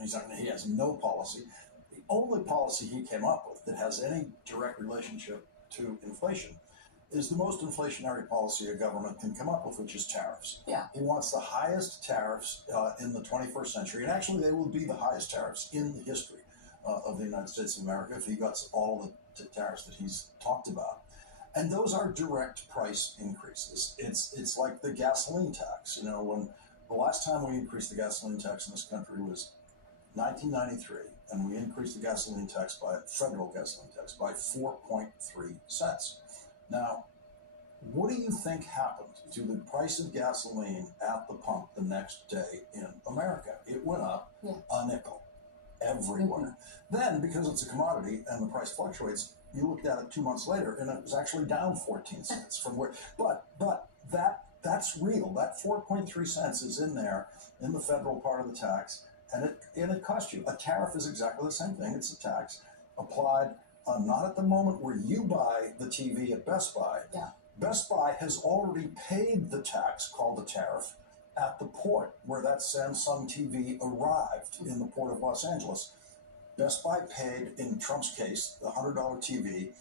He has no policy. The only policy he came up with that has any direct relationship to inflation is the most inflationary policy a government can come up with, which is tariffs. Yeah. He wants the highest tariffs in the 21st century, and actually they will be the highest tariffs in the history of the United States of America if he got all the tariffs that he's talked about. And those are direct price increases. It's like the gasoline tax. You know, when the last time we increased the gasoline tax in this country was 1993, and we increased the federal gasoline tax by 4.3 cents. Now, what do you think happened to the price of gasoline at the pump the next day in America? It went up a nickel everywhere. Then, because it's a commodity and the price fluctuates, you looked at it 2 months later and it was actually down 14 cents from where. But that's real. That 4.3 cents is in there in the federal part of the tax, and it costs you. A tariff is exactly the same thing. It's a tax applied. Not at the moment where you buy the TV at Best Buy. Yeah. Best Buy has already paid the tax called the tariff at the port where that Samsung TV arrived in the port of Los Angeles. Best Buy paid, in Trump's case, the $100 TV.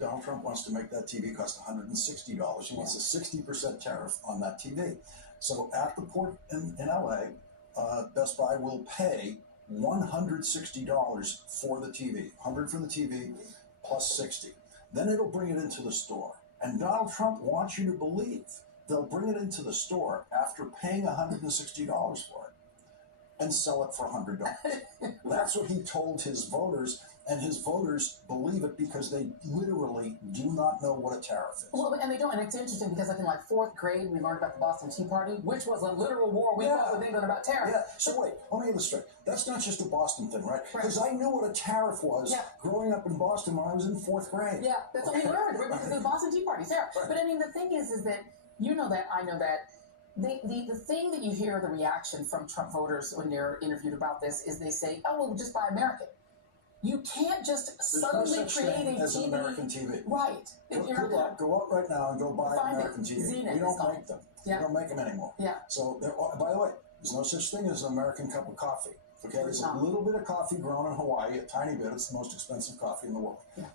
Donald Trump wants to make that TV cost $160. He wants a 60% tariff on that TV. So at the port in LA, Best Buy will pay $160 for the TV, $100 for the TV plus $60. Then it'll bring it into the store. And Donald Trump wants you to believe they'll bring it into the store after paying $160 for it and sell it for $100. That's what he told his voters, and his voters believe it because they literally do not know what a tariff is. Well, and they don't, and it's interesting because like in like fourth grade, we learned about the Boston Tea Party, which was a literal war we fought with England about tariffs. Yeah, so wait, let me get this straight. That's not just a Boston thing, right? Because I knew what a tariff was growing up in Boston when I was in fourth grade. Yeah, that's what we learned, because the Boston Tea Party, Sarah. Right. But I mean, the thing is that, you know that, I know that, the thing that you hear the reaction from Trump voters when they're interviewed about this is they say, oh, well, just buy American. You can't just suddenly create a as TV. An American TV. Right. Go out right now and go buy American TV. Zenith, we don't make them. Yeah. We don't make them anymore. Yeah. So, by the way, there's no such thing as an American cup of coffee. Okay, there's a little bit of coffee grown in Hawaii, a tiny bit. It's the most expensive coffee in the world. Yeah.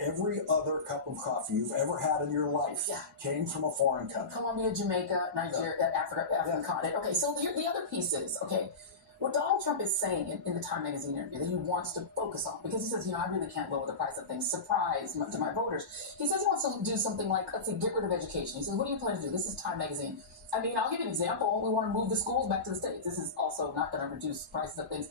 Every other cup of coffee you've ever had in your life came from a foreign country. Colombia, Jamaica, Nigeria, African continent. Okay, so the other piece is, okay, what Donald Trump is saying in the Time magazine interview that he wants to focus on, because he says, I really can't lower the price of things, surprise to my voters. He says he wants to do something like, let's say, get rid of education. He says, what do you plan to do? This is Time magazine. I mean, I'll give you an example. We want to move the schools back to the States. This is also not going to reduce prices of things.